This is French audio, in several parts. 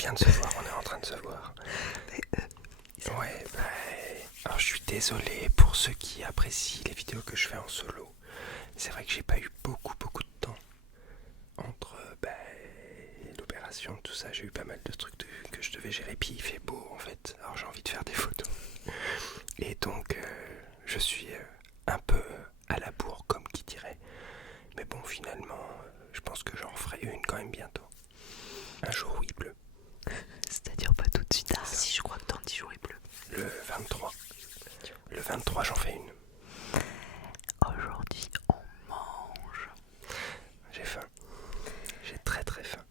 vient de se voir, on est en train de se voir. Ouais, alors je suis désolé pour ceux qui apprécient les vidéos que je fais en solo. C'est vrai que j'ai pas eu beaucoup de temps entre l'opération, tout ça. J'ai eu pas mal de trucs que je devais gérer. Puis il fait beau en fait, alors j'ai envie de faire des photos. Et donc je suis un peu à la bourre comme qui dirait. Mais bon, finalement, je pense que j'en ferai une quand même bientôt. Un jour où il pleut. C'est-à-dire pas tout de suite. Ah si, je crois que dans 10 jours il pleut. Le 23. Le 23, j'en fais une. Aujourd'hui, on mange. J'ai faim. J'ai très faim.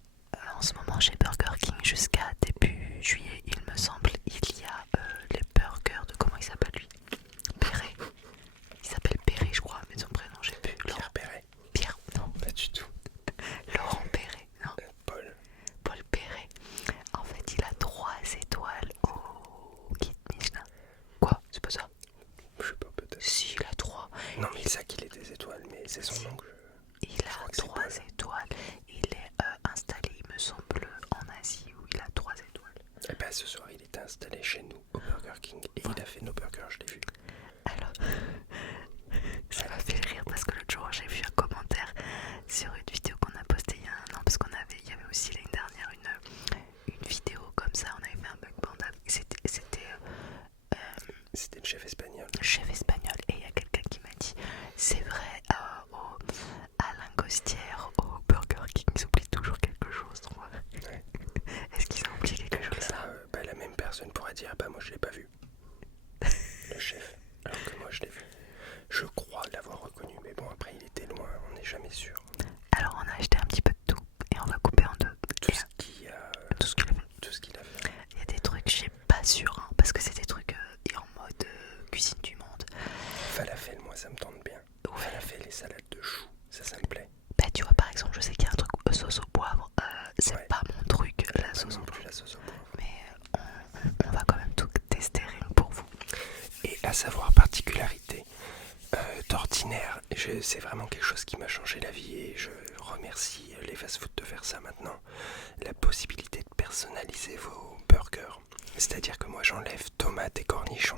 En ce moment, chez Burger King, jusqu'à début juillet, il me semble, il y a les burgers de... Comment il s'appelle lui? Perret. Il s'appelle Perret, je crois, mais son prénom, j'ai plus. Pierre Perret. Pierre, non. Pas du tout. Laurent Perret, non. Paul. Paul Perret. En fait, il a 3 étoiles au guide Michelin. Quoi? C'est pas ça? Je sais pas, peut-être. Si, il a 3. Non, mais il sait qu'il est des étoiles, mais c'est son nom que Il a 3 étoiles. Il est installé, il me semble, en Asie où il a 3 étoiles. Et ben ce soir, il était installé chez nous au Burger King et il a fait nos burgers, je l'ai vu. Alors, ça m'a fait rire parce que l'autre jour j'ai vu un commentaire sur une vidéo qu'on a postée il y a un an, parce il y avait aussi l'année dernière une vidéo comme ça, on avait fait un mukbang, C'était le chef espagnol. chef espagnol, et il y a quelqu'un qui m'a dit c'est vrai, à Lingostière, au Burger King, ils oublient toujours quelque chose. Ouais. Est-ce qu'ils ont oublié quelque Donc chose là, la même personne pourrait dire bah moi je l'ai pas vu. Le chef, alors que moi je l'ai vu. Je crois l'avoir reconnu, mais bon après il était loin, on n'est jamais sûr. Alors on a acheté un petit peu de tout et on va couper en deux. Tout ce qu'il a, Tout ce qu'il a fait. tout ce qu'il a fait. Il y a des trucs, je suis pas sûre, hein, parce que c'est des trucs en mode cuisine du monde. Falafel, moi ça me tente bien. Ouais. Falafel et salade de choux, ça me plaît. Bah tu vois, par exemple, je sais qu'il y a un truc sauce au poivre, c'est Ouais. pas mon truc, la Pas sauce au non plus poivre. la sauce au poivre. Mais on va quand même tout tester rien que pour vous. Et à savoir particularité, d'ordinaire, c'est vraiment quelque chose qui m'a changé la vie et je remercie les fast-food de faire ça maintenant. La possibilité de personnaliser vos burgers. C'est-à-dire que moi j'enlève tomates et cornichons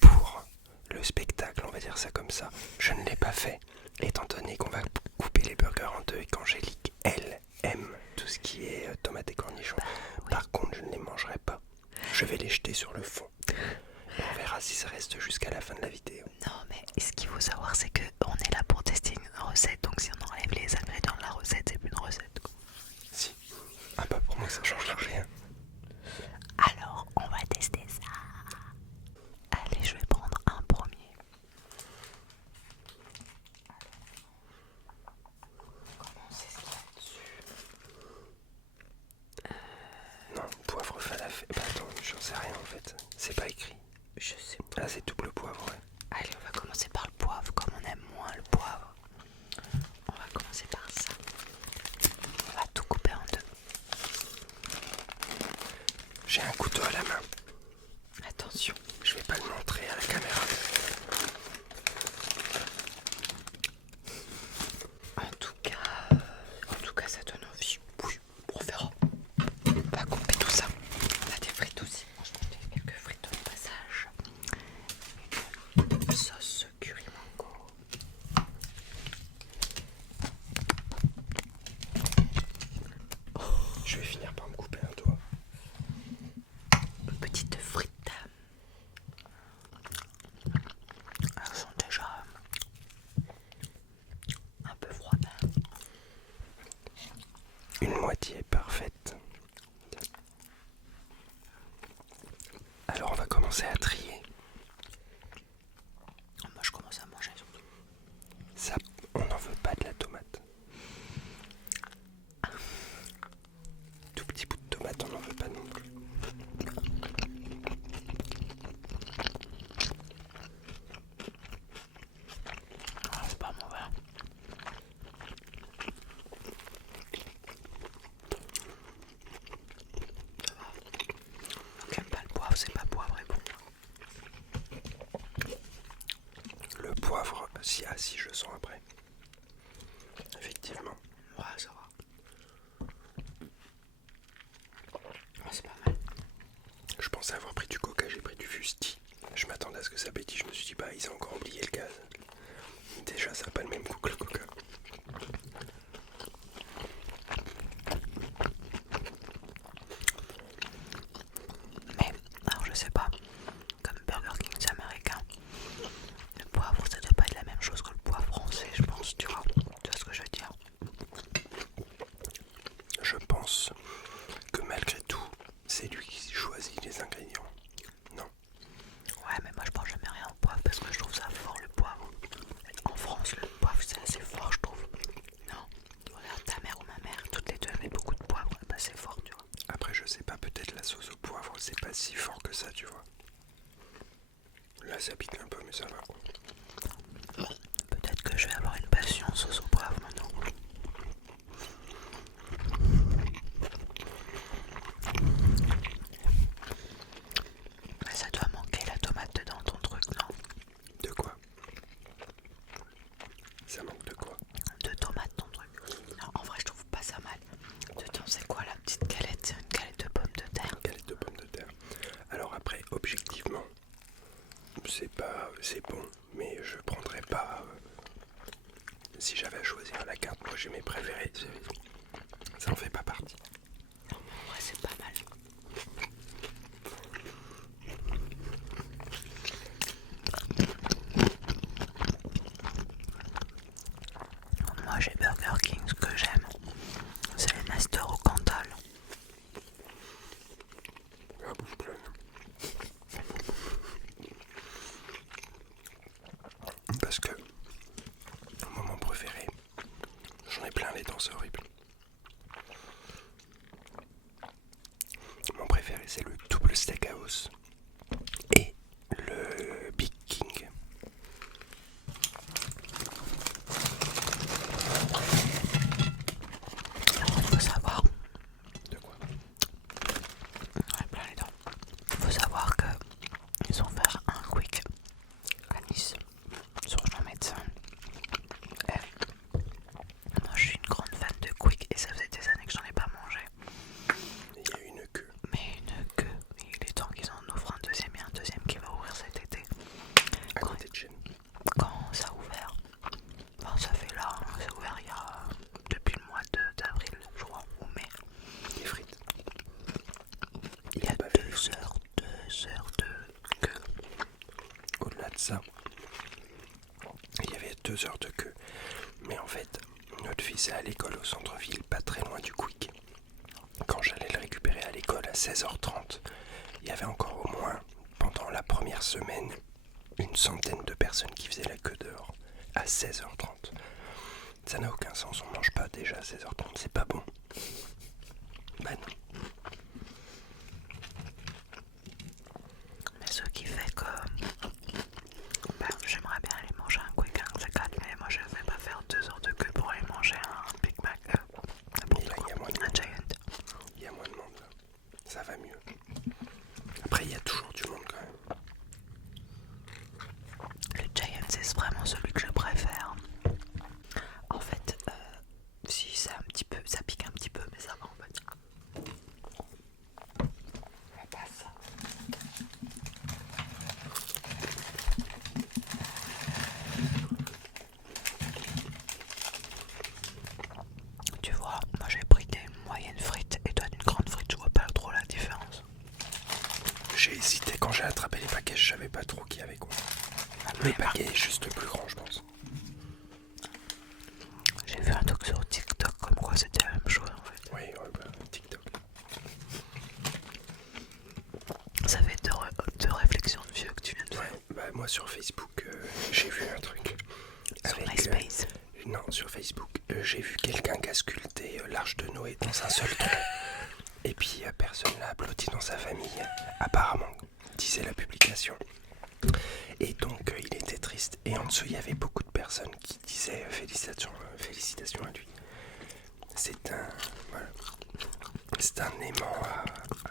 pour le spectacle, on va dire ça comme ça. Je ne l'ai pas fait, étant donné qu'on va couper les burgers en deux et qu'Angélique, elle, aime tout ce qui est tomates et cornichons. Oui. Par contre, je ne les mangerai pas. Je vais les jeter sur le fond. On verra si ça reste jusqu'à la fin de la vidéo. Non, mais ce qu'il faut savoir, c'est qu'on est là pour tester une recette, donc si on enlève les ingrédients de la recette, c'est plus une recette, quoi. Si. Ah bah pour moi ça change rien. Alors, on va tester ça. Allez, je vais prendre un premier. Comment c'est ce qu'il y a dessus? Non, poivre falafel. Bah attends, j'en sais rien en fait. C'est pas écrit. Je sais pas. Ah c'est double poivre, ouais. Allez, on va commencer par le poivre, comme on aime moins le poivre. On va commencer par ça. On va tout couper en deux. J'ai un couteau à la main. Attention. Je vais pas le montrer à la caméra. En tout cas, ça donne envie. Oui, on verra. On va couper tout ça. On a des frites aussi. Moi, je comptais quelques frites au passage. Une sauce curry mango. Je vais finir par me couper un doigt. Une petite frite. Elles sont déjà un peu froides. Une moitié parfaite. Alors on va commencer à trier. Moi, je commence à manger surtout. Ça, on n'en veut pas de la tomate. Tout petit bout de tomate, on n'en veut pas non plus. Ah, c'est pas mauvais. Donc, j'aime pas le poivre, c'est pas poivré pour moi. Le poivre, si je le sens après. Effectivement. Ouais, ça va. pensais avoir pris du coca, j'ai pris du fusti. Je m'attendais à ce que ça pétille, je me suis dit bah ils ont encore oublié le gaz. Déjà ça n'a pas le même goût que le coca. Mais, alors je sais pas, comme Burger King c'est américain, le poivre ça doit pas être la même chose que le poivre français, je pense, tu vois ce que je veux dire. Je pense que malgré tout, c'est lui qui choisit les ingrédients. Non. Ouais, mais moi je mange jamais rien au poivre parce que je trouve ça fort le poivre. En France, le poivre c'est assez fort, je trouve. Non, regarde ta mère ou ma mère, toutes les deux elles mettent beaucoup de poivre, bah c'est fort, tu vois. Après je sais pas, peut-être la sauce au poivre c'est pas si fort que ça, tu vois. Là ça pique un peu mais ça va quoi. Peut-être que je vais avoir une passion sauce au poivre maintenant. Mais ça doit manquer la tomate dedans ton truc, non? De quoi? Ça manque de quoi? De tomate ton truc. Non, en vrai je trouve pas ça mal. Dedans c'est quoi la petite galette? C'est une galette de pommes de terre. Galette de pommes de terre. Alors après, objectivement, c'est bon, mais je prendrais pas. Si j'avais à choisir à la carte, moi j'ai mes préférés. Ça en fait pas partie. En vrai c'est pas mal. Moi j'ai Burger King, ce que j'aime, c'est les Master au Cantal. La bouche pleine. Parce que mon moment préféré, j'en ai plein les dents, c'est horrible. Mon préféré c'est le double steakhouse et le Big King. Alors il faut savoir, De quoi? ouais, plein les dents. Il faut savoir que ils ont fait un quick à Nice sur mon médecin. Et moi je suis une grande fan de quick et ça faisait des années que j'en ai pas mangé. Il y a une queue. Mais une queue, il est temps qu'ils en ouvrent un deuxième et un deuxième qui va ouvrir cet été. À côté de chez nous. Quand ça a ouvert, enfin ça fait là, ça a ouvert il y a depuis le mois d'avril, je crois, ou mai. Les frites. Il y a pas 2 heures de queue. Au-delà de ça, il y avait 2 heures de queue. Mais en fait, notre fils est à l'école au centre-ville, pas très loin du Quick. Quand j'allais le récupérer à l'école à 16h30, il y avait encore au moins, pendant la première semaine, une centaine de personnes qui faisaient la queue dehors à 16h30. Ça n'a aucun sens, on mange pas déjà à 16h30, c'est pas bon. Bah non. Mais ce qui fait que j'aimerais bien aller manger un quick un C4, mais moi je vais pas faire 2 heures de queue pour aller manger un Big Mac, Et là, il y a moins de un monde. Giant. Il y a moins de monde là. Ça va mieux. Après, il y a toujours du monde quand même. Le Giant c'est vraiment celui que je préfère. En fait, si c'est un petit peu, ça pique un petit peu, mais ça va en fait. On passe. Tu vois, moi j'ai pris des moyennes frites et toi d'une grande frite, je vois pas trop la différence. J'ai hésité quand j'ai attrapé les paquets, je savais pas trop qui avait quoi. Le paquet est juste plus grand, je pense. J'ai vu un truc sur TikTok comme quoi c'était la même chose en fait. Oui, ouais, bah, TikTok. Ça fait deux réflexions de vieux que tu viens de faire. Ouais, bah moi sur Facebook, j'ai vu un truc. Sur Avec, MySpace. non, sur Facebook, j'ai vu quelqu'un qui a sculpté l'Arche de Noé dans un seul tronc. Et puis personne l'a applaudi dans sa famille, apparemment, disait la publication. Et donc il était triste. Et en dessous, il y avait beaucoup de personnes qui disaient félicitations à lui. C'est un, voilà, c'est un aimant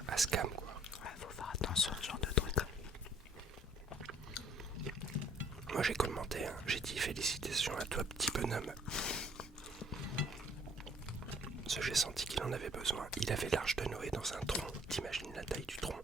à scam quoi. Ouais, faut faire attention à ce genre de trucs. Moi j'ai commenté, hein. J'ai dit félicitations à toi petit bonhomme. Parce que j'ai senti qu'il en avait besoin. Il avait l'Arche de Noé dans un tronc. T'imagines la taille du tronc?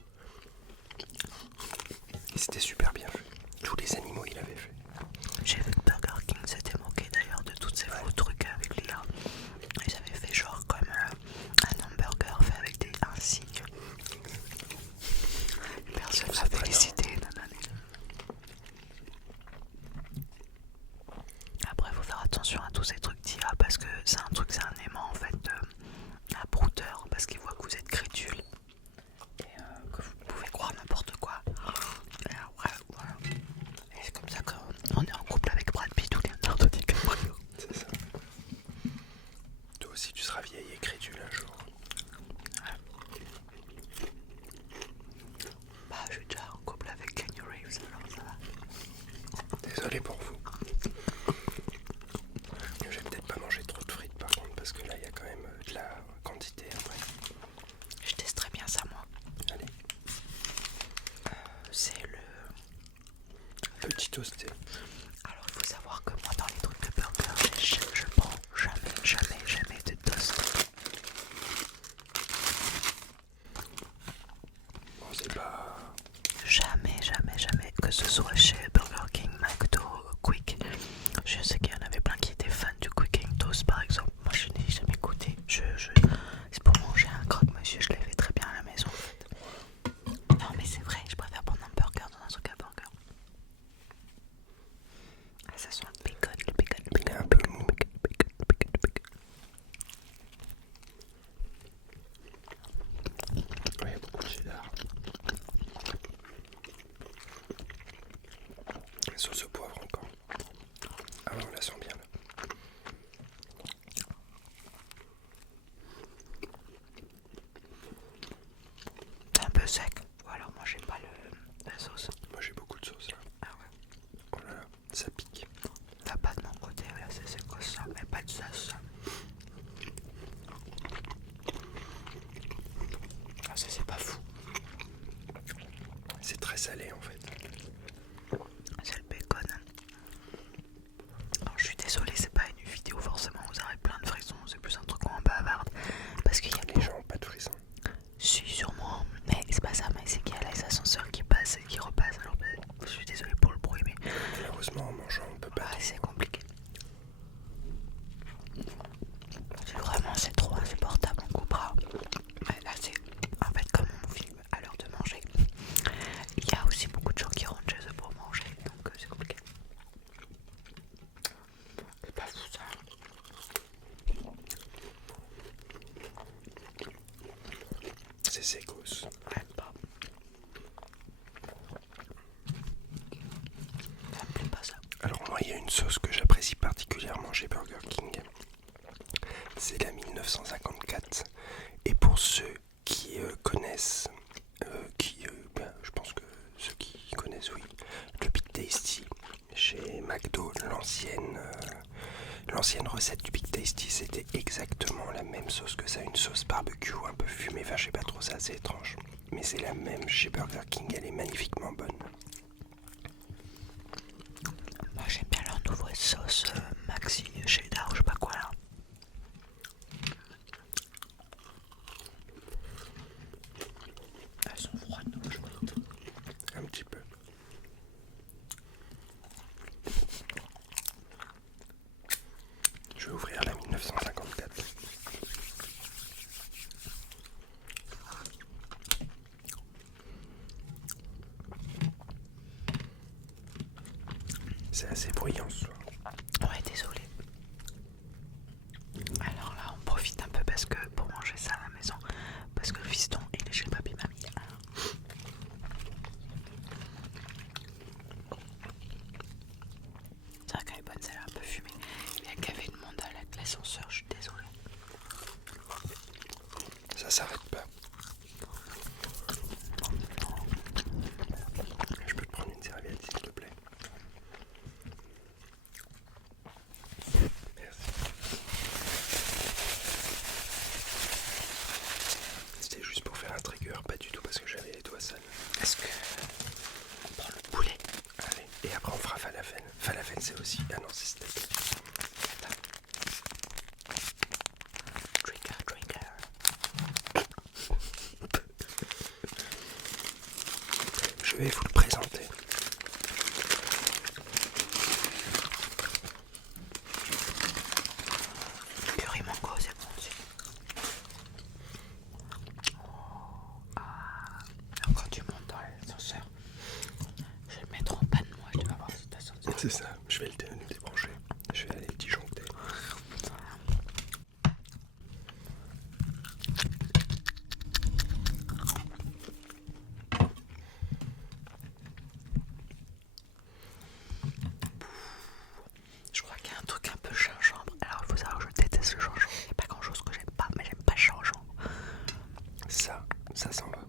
c'est pas... Jamais, jamais, jamais, que ce soit chez Burger King, McDo, Quick. Je sais qu'il y en avait plein qui étaient fans du Quick and Toast par exemple. Moi je n'ai jamais goûté. C'est pour manger un croque-monsieur, je l'ai fait très bien à la maison en fait. Non mais c'est vrai, je préfère prendre un burger dans un truc à burger. Ah ça sent le bacon, le bacon, le Il est bacon. un peu mou. Ouais, il y a beaucoup de cheddar. Sauce au poivre encore. Ah ouais, on la sent bien là. C'est un peu sec. Ou alors moi j'aime pas la sauce. Moi j'ai beaucoup de sauce là. Ah ouais. Oh là là, ça pique. T'as pas de mon côté, voilà, c'est quoi ça? Mais pas de sauce. Ah ça c'est pas fou. C'est très salé en fait. C'est le bacon. Alors je suis désolée, c'est pas une vidéo forcément, vous aurez plein de frissons, c'est plus un truc où on bavarde. Parce qu'il y a Les gens ont pas de frissons. Si, sûrement, mais c'est pas ça, mais c'est qu'il y a les ascenseurs qui passent et qui repassent. Alors je suis désolée pour le bruit, mais Malheureusement en mangeant on peut pas. ouais, c'est compliqué. Vraiment, c'est trop insupportable, on coupera. Ouais, là, c'est en fait comme on filme à l'heure de manger. Il y a aussi beaucoup de gens qui rentrent chez eux pour manger, donc c'est compliqué. C'est pas fou ça. C'est sécos. Même pas. Ça me plaît pas ça. Alors moi il y a une sauce que j'apprécie particulièrement chez Burger King. C'est la 1954. Et pour ceux qui connaissent, je pense que ceux qui connaissent oui, le Big Tasty chez McDo, l'ancienne recette du Big Tasty, c'était exactement la même sauce que ça, une sauce barbecue un peu fumée, enfin je sais pas trop, ça c'est étrange. Mais c'est la même chez Burger King, elle est magnifiquement bonne. Moi j'aime bien leur nouvelle sauce Maxi cheddar ou je sais pas quoi là. Elles sont froides nos chouettes. Un petit peu. Je vais ouvrir la 1954. C'est assez bruyant ce soir. Ouais, désolé. Alors là, on profite un peu parce que pour manger ça à la maison, parce que le fiston il est chez papy mamie. C'est vrai qu'elle est bonne, celle-là un peu fumée. Il y a qu'avec le monde à l'ascenseur, je suis désolée. Ça s'arrête pas. Je peux te prendre une serviette s'il te plaît. Merci. C'était juste pour faire un trigger, pas du tout parce que j'avais les doigts sales. Est-ce que on prend le poulet? Allez, et après on fera falafel. Falafel c'est aussi... Ah non, c'est steak. Trigger, trigger. Je vais vous le présenter. Curry mango, c'est bon aussi. Alors quand tu montes dans l'ascenseur, je vais le mettre en panne moi, je dois voir cet ascenseur. C'est ça, je vais le débrancher. Je vais aller le disjoncter. Je crois qu'il y a un truc un peu gingembre. Alors il faut savoir que je déteste le gingembre. Il n'y a pas grand chose que j'aime pas, mais j'aime pas le gingembre. Ça s'en va.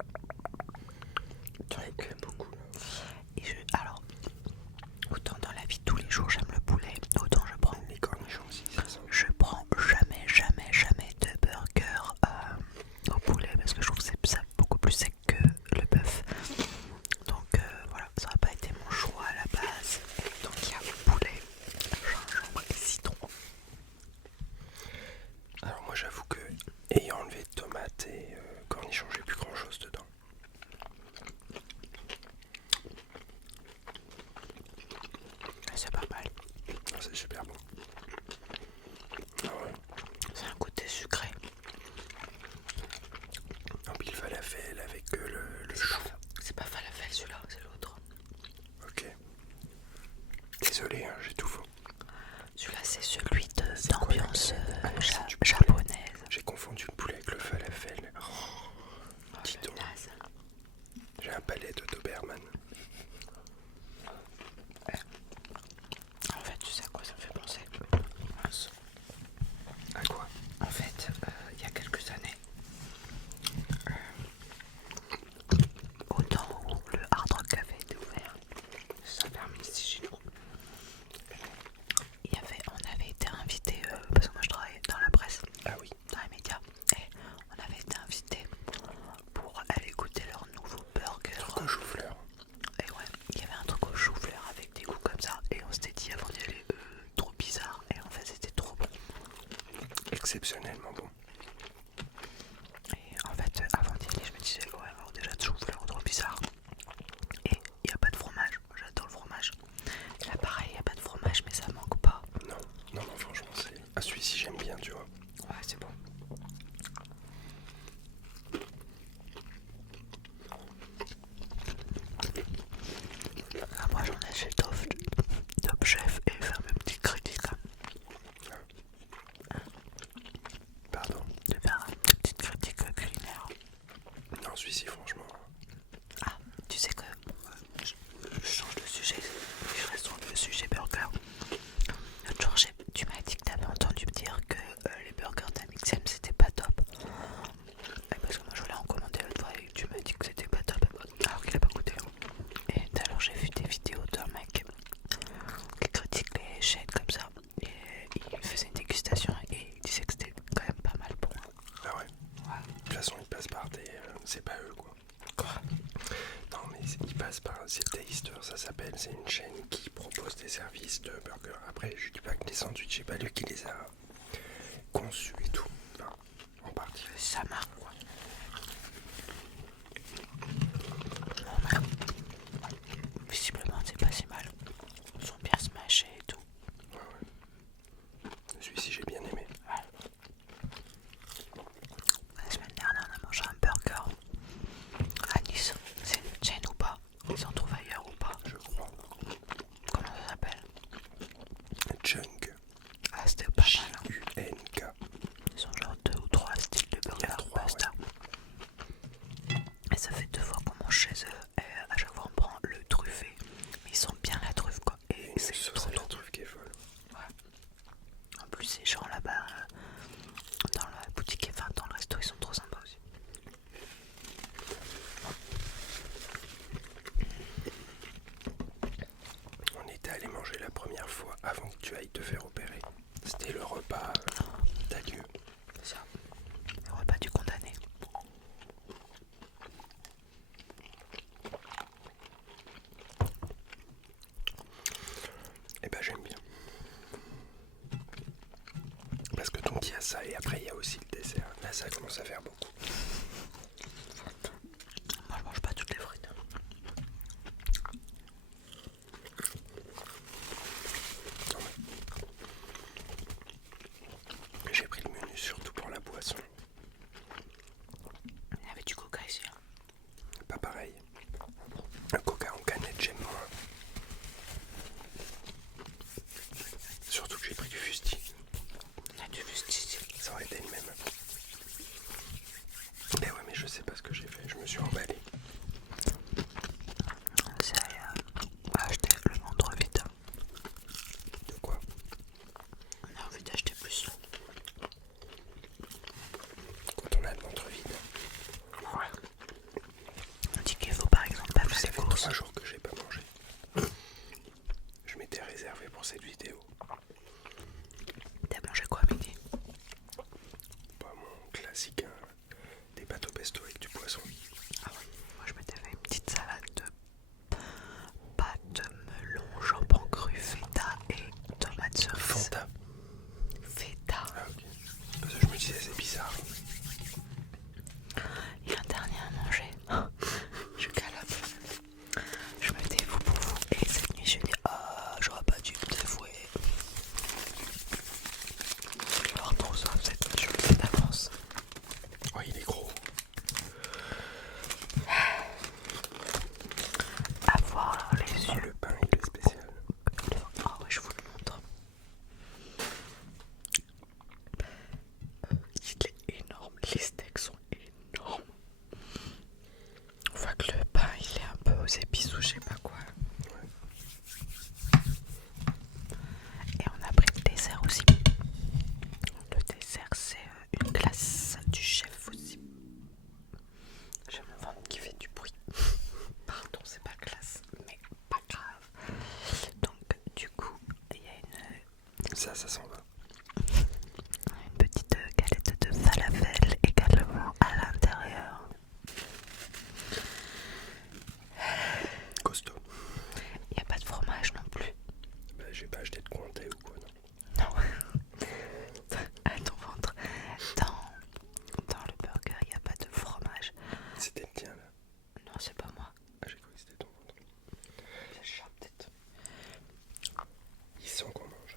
J'en ai beaucoup. Et alors, autant dans la vie de tous les jours. un palais de Doberman. En fait, tu sais à quoi ça me fait penser? À quoi? En fait, il y a quelques années, au temps où le Hard Rock Café était ouvert, ça a permis ici chez nous. On avait été invité, parce que moi je travaillais dans la presse, Ah oui. dans les médias, et on avait été invité pour aller goûter leur nouveau burger. Truc au chou-fleur. Et ouais, il y avait un truc au chou-fleur avec des goûts comme ça, et on s'était dit avant d'y aller, trop bizarre, et en fait c'était trop bon. Exceptionnellement bon. Et en fait, avant d'y aller, je me disais, ouais, alors déjà de chou-fleur, trop bizarre. Et il n'y a pas de fromage, moi j'adore le fromage. Là pareil, il n'y a pas de fromage, mais ça manque pas. Non, non, non, franchement, c'est. Ah, celui-ci, j'aime bien, tu vois. Ouais, c'est bon. Là, moi j'en ai chez Top Chef et faire mes petites critiques. Pardon. De faire une petite critique culinaire. Non, celui-ci, franchement. Ah, tu sais que je change de sujet, je reste sur le sujet burger. L'autre jour, tu m'as dit que tu avais entendu me dire que les burgers d'Amixem c'était pas top. Et parce que moi je voulais en commander l'autre fois et tu m'as dit que c'était pas top alors qu'il a pas goûté. Et tout à l'heure j'ai vu des vidéos d'un mec qui critique les chaînes comme ça. Et il faisait une dégustation et il disait que c'était quand même pas mal bon. Ah ouais. Ouais. De toute façon, ils passent par des. C'est pas eux, quoi. Quoi? Non, mais ils passent par. C'est Taster, ça s'appelle. C'est une chaîne qui propose des services de burgers. Après, je dis pas que les sandwichs, c'est pas lui qui les a conçus et tout. Enfin, en partie. Ça marque quoi. Bon, mais visiblement c'est pas si mal. Ils sont bien smashés et tout. Ouais, ouais. Celui-ci, j'ai bien aimé. Ouais. La semaine dernière on a mangé un burger à Nice. C'est une chaîne ou pas? Ils en trouvent ailleurs ou pas? Je crois. Comment ça s'appelle? Junk. Ah c'était pas mal. Hein. J-U-N-K. Ils ont genre 2 ou 3 styles de burger pasta. Et ça fait 2 fois qu'on mange chez eux. Et à chaque fois on prend le truffé. Mais ils sont bien la truffe quoi. Et Une c'est sauce trop à la trop. truffe qui est folle. Ouais. En plus ces gens là-bas dans la boutique, enfin dans le resto, ils sont trop sympas aussi. On était allé manger la première fois avant que tu ailles te faire opérer. C'était le repas d'adieu. C'est ça. Le repas du condamné. Eh ben j'aime bien. Parce que donc il y a ça et après il y a aussi le dessert. Là ça commence à faire beaucoup. Moi je mange pas toutes les frites. Non, mais j'ai pris le menu surtout pour la boisson. Il y avait du coca ici. Hein. Pas pareil. Un coca en canette j'aime moins. Surtout que j'ai pris du fusti. Il y a du fusti. Ça aurait été le même. Mais ouais mais je sais pas ce que j'ai fait. Je me suis emballé. C'est acheter le ventre vide. De quoi? On a envie d'acheter plus. Quand on a le ventre vide. Ouais. On dit qu'il faut par exemple pas faire Ça des fait courses. 3 jours que j'ai pas mangé. Je m'étais réservé pour cette vidéo. T'as mangé quoi à midi? Pas mon classique, hein. Des pâtes au pesto avec du poisson. Ah ouais. Moi je m'étais fait une petite salade de pâtes, melon, jambon cru, feta et tomates cerises. Fanta. Feta. Ah ok. Parce que je me disais c'est bizarre. Il y a un dernier à manger. Je calope. Je des épices ou je sais pas quoi. Et on a pris le dessert aussi. Le dessert, c'est une glace du chef aussi. J'ai mon ventre qui fait du bruit. Pardon, c'est pas classe, mais pas grave. Donc, du coup, il y a Ça s'en va. une petite galette de falafel également à l'intérieur. Costaud. Il n'y a pas de fromage non plus. Bah, j'ai pas acheté de comté ou quoi, non. Non. À ton ventre. Dans le burger, il n'y a pas de fromage. C'était le tien là. Non, c'est pas moi. Ah, j'ai cru que c'était ton ventre. Bien sûr, peut-être. Ils sont qu'on mange.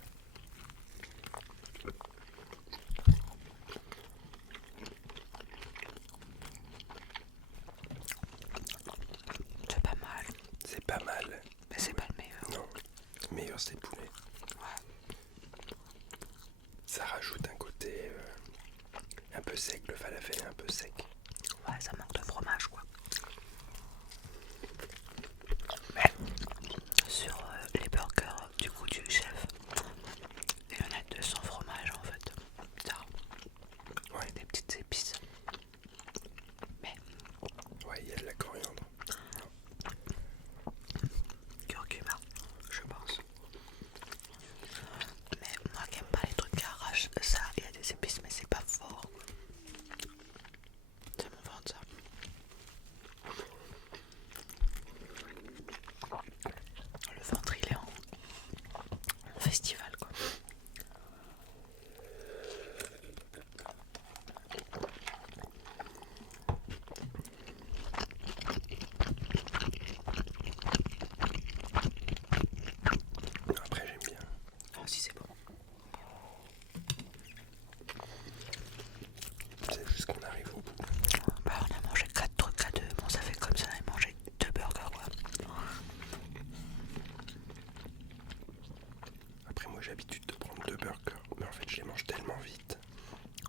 C'est pas mal. C'est pas mal. Mais c'est pas le meilleur. Non. Le meilleur c'est le poulet. Ça rajoute un côté un peu sec. Le falafel est un peu sec. Ouais, ça manque de fromage quoi. Mais sur les burgers du coup du chef, il y en a deux sans fromage en fait. Bizarre. Ouais. Des petites épices. Mais Ouais, il y a de la coriandre. curcuma, je pense. Mais moi qui aime pas les trucs qui arrachent, ça, il y a des épices mais c'est pas fort. C'est mon ventre ça. Le ventre il est en festival quoi. Après j'aime bien. Ah si c'est bon. C'est juste qu'on arrive au bout. Bah on a mangé 4 trucs à deux. Bon ça fait comme ça on a mangé 2 burgers quoi. Après moi j'ai l'habitude de prendre 2 burgers. Mais en fait je les mange tellement vite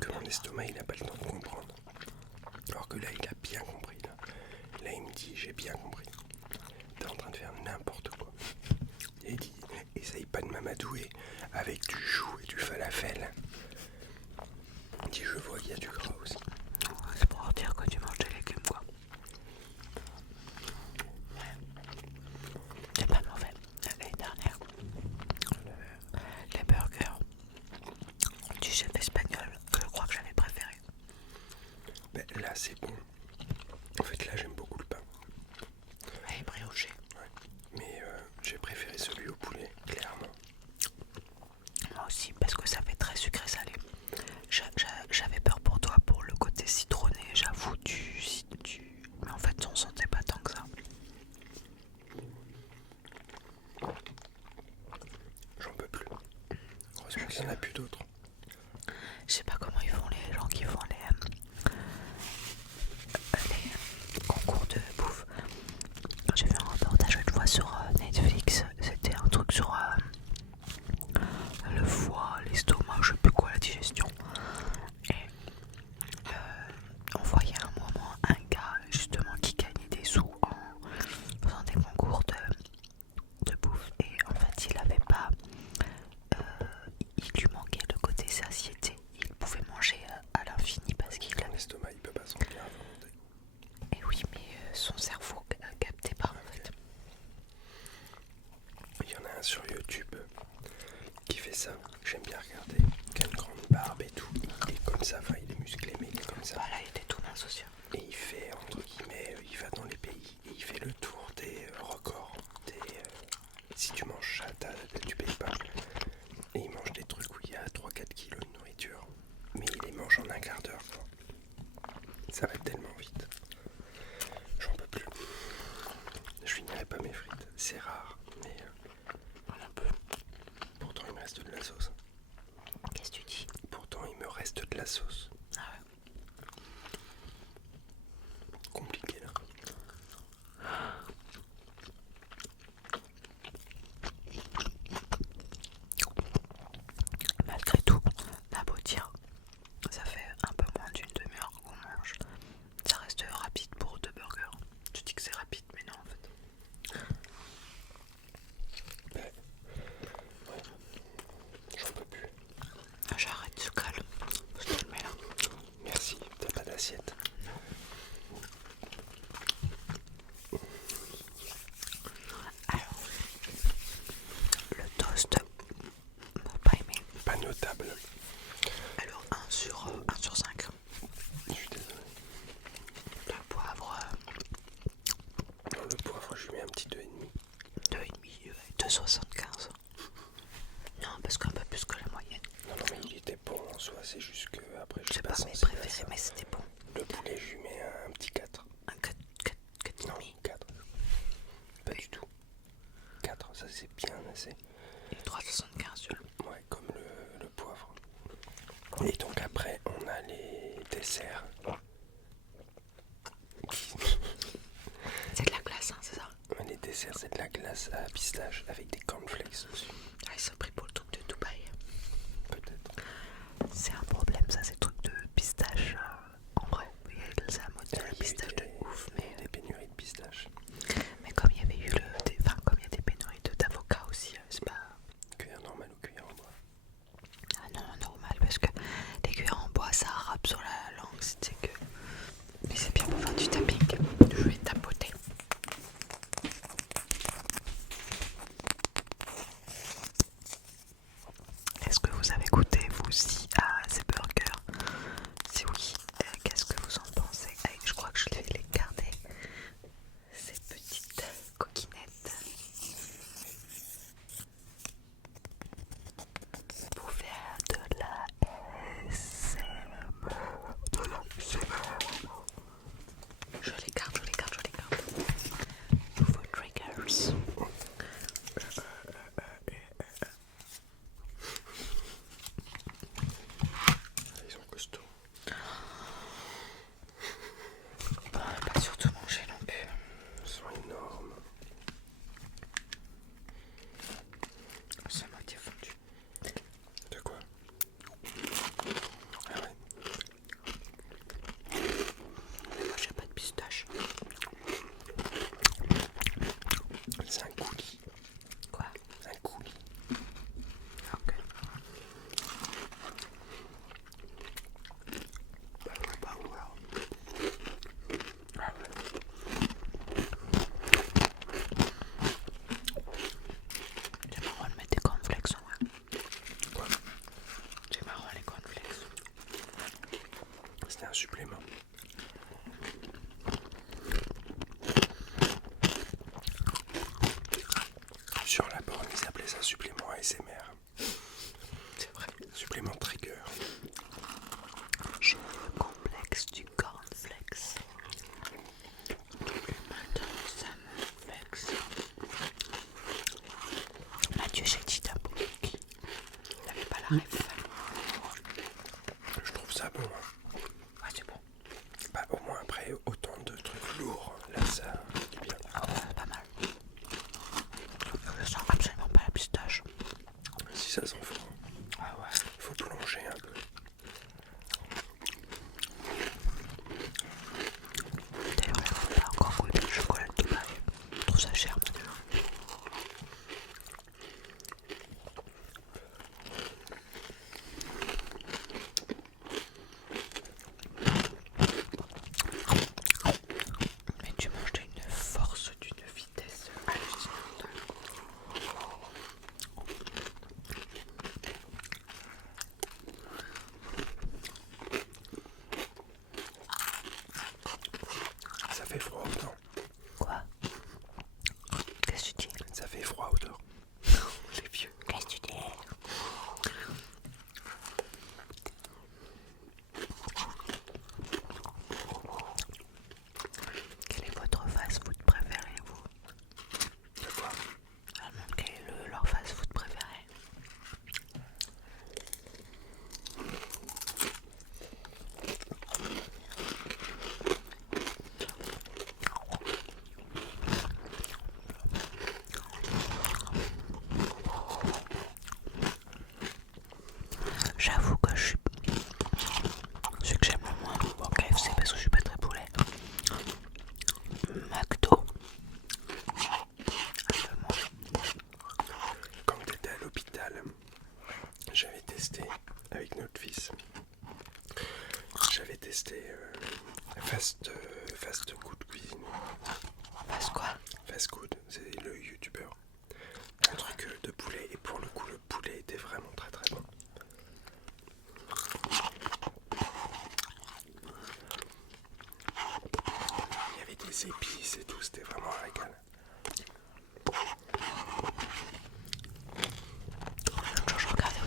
que mon estomac il a pas le temps de comprendre. Alors que là il a bien compris là. Là il me dit j'ai bien compris. T'es en train de faire n'importe quoi. Et il dit essaye pas de m'amadouer avec du chou et du falafel. Il dit je vois qu'il y a du gras aussi. C'est pour dire que tu manges des légumes quoi. C'est pas mauvais. L'année dernière, les burgers du chef espagnol, je crois que j'avais préféré. Ben, là c'est bon. En fait là j'aime beaucoup le pain. Et brioché. Ouais. Mais j'ai préféré celui au poulet, clairement. Moi aussi, parce que ça fait très sucré salé. J'avais peur pour toi pour le côté citronné, j'avoue, mais en fait on sentait pas tant que ça. J'en peux plus. Heureusement qu'il n'y en a plus d'autres. Je sais pas comment ils font les gens qui font les concours de bouffe. J'ai vu un reportage une fois sur Netflix, c'était un truc sur le foie, l'estomac, je sais plus quoi, la digestion. Et on voyait à un moment un gars justement qui gagnait des sous en faisant des concours de bouffe. Et en fait il avait pas... il lui manquait le côté satiété. Il pouvait manger à l'infini parce qu'il Ton avait... estomac il peut pas se remplir à volonté. Et oui, mais son cerveau captait pas en fait. Il y en a un sur YouTube qui fait ça, que j'aime bien regarder, qui a une grande barbe et tout. Il est comme ça, enfin il est musclé mais il est comme ça. Voilà, il était tout mince aussi. Et il fait, entre guillemets, il va dans les pays et il fait le tour des records. Si tu manges ça, tu payes pas. Et il mange des trucs où il y a 3-4 kilos de nourriture. Mais il les mange en un quart d'heure. Quoi. Ça va tellement vite. J'en peux plus. Je finirai pas mes frites. C'est rare, mais Un peu. pourtant il me reste de la sauce. Qu'est-ce que tu dis? Pourtant il me reste de la sauce. Ah ouais. Compliqué là. Malgré tout, on a beau dire, ça fait un peu moins d'une demi-heure qu'on mange. Ça reste rapide pour 2 burgers. Tu dis que c'est rapide, mais non en fait. 2,75. Non, parce qu'un peu plus que la moyenne. Non, non, mais il était bon en soi, c'est juste que après je C'est suis pas mes sensible à préférés, ça. mais c'était bon. Le poulet, je lui mets un petit 4. Un 4, Non, 4,5. 4. Pas du tout. 4, ça c'est bien assez. Et 3,75 celui-là. Ouais, comme le poivre. Et donc après, on a les desserts. C'est de la glace, hein, c'est ça? Les desserts, c'est de la glace à pistache avec des cornflakes dessus. Ah, ils sont pris pour le truc de Dubaï. Peut-être. C'est un problème, ça, ces trucs de pistache. En vrai, c'est la mode de la Il y a eu pistache de ouf. des pénuries de pistache. Mais comme il y avait eu comme il y a des pénuries d'avocats aussi, c'est pas. Cuillère normale ou cuillère en bois? Ah non, normal, parce que les cuillères en bois ça râpe sur la langue, c'est que. Mais c'est bien pour faire du tapping. Je vais tapoter. Est-ce que vous avez goûté vous aussi à ces burgers? Si oui, qu'est-ce que vous en pensez? Je crois que je vais les garder, ces petites coquinettes, pour faire de la ASMR. Je les garde. Nouveau triggers. Ils sont costauds. Pas surtout manger non plus. Ils sont énormes. C'est moitié fondu. De quoi? Ah ouais. Moi j'ai pas de pistache. C'est un coulis. Quoi? Un coulis. Ok. Pas ouvert. Ah ouais. C'est marrant de mettre des cornflakes en vrai. Quoi? C'est marrant les cornflakes. C'était un supplément. Sur la borne, ils appelaient ça supplément ASMR. C'est vrai. Supplément trigger. J'ai le complexe du cornflakes. Maintenant ça me vexe. Mathieu, j'ai dit d'un peu. Il n'avait pas la ref. Je trouve ça bon. Hein. Ouais, c'est bon. Bah, au moins après autant de trucs lourds. Là, ça dit bien. Ah ouais, c'est pas mal. Je sens absolument pas la pistache. Si ça s'en fout. Ah ouais. Faut plonger un peu. D'ailleurs, elle n'a pas encore goûté le chocolat de Dubaï. Je trouve ça cher, moi, déjà. Mais tu manges d'une force, d'une vitesse hallucinante. Ça fait froid autant. Quoi? Qu'est-ce que tu dis? Ça fait froid autour. Les vieux. Qu'est-ce que tu dis? Quel est votre fast-food préféré, vous? De quoi? Quel est leur fast-food préféré? J'avoue que celui que j'aime le moins, bon, KFC parce que je suis pas très poulet. McDo. Un peu moins. Quand t'étais à l'hôpital, j'avais testé avec notre fils. J'avais testé fast good cuisine. Parce quoi? Fast good, c'est le youtubeur. Un truc de poulet et pour le coup le poulet était vraiment très très bon. Il y avait des épices et tout, c'était vraiment un régal.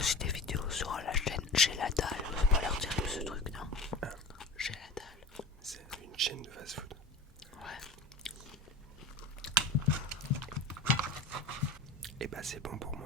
aussi des vidéos sur la chaîne J'ai la dalle. Ça pas l'air terrible ce truc, non? J'ai la dalle. C'est une chaîne de fast-food. Ouais. Et bah c'est bon pour moi.